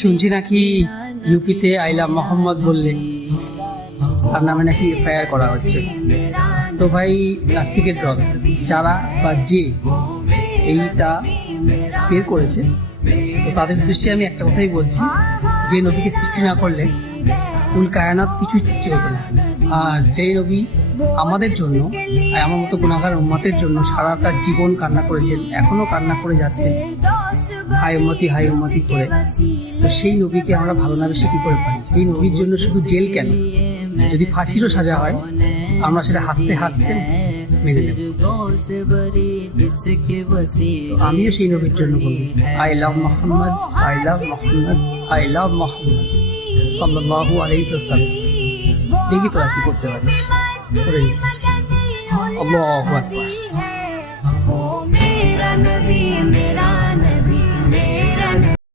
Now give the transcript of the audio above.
শুনছি নাকি ইউপিতে I love Mohammad বললে তার নামে নাকি এফআইআর করা হচ্ছে। তো ভাই নাস্তিকের দল যারা বা যে এইটা বের করেছে, তো তাদের উদ্দেশ্যে আমি একটা কথাই বলছি, যে নবীকে সৃষ্টি না করলে কুল কায়নাত কিছুই সৃষ্টি হতো না। আর যেই নবী আমাদের জন্য আর আমার মতো গুনাহগার উম্মতের জন্য সারাটা জীবন কান্না করেছেন, এখনো কান্না করে যাচ্ছেন হাই উম্মতি করে, তো সেই নবীকে আমরা ভালো না বেশি কি করে পারি? সেই নবীর জন্য শুধু জেল কেন, যদি ফাঁসিরও সাজা হয় আমরা সেটা হাসতে হাসতে মেনে নেব। আমিও সেই নবীর জন্য বলি I love Mohammad, I love Mohammad, I love Mohammad সাল্লাল্লাহু আলাইহি ওয়াসাল্লাম। দেখি তোরা কি করতে পারিস, করে নিস। আল্লাহু আকবার।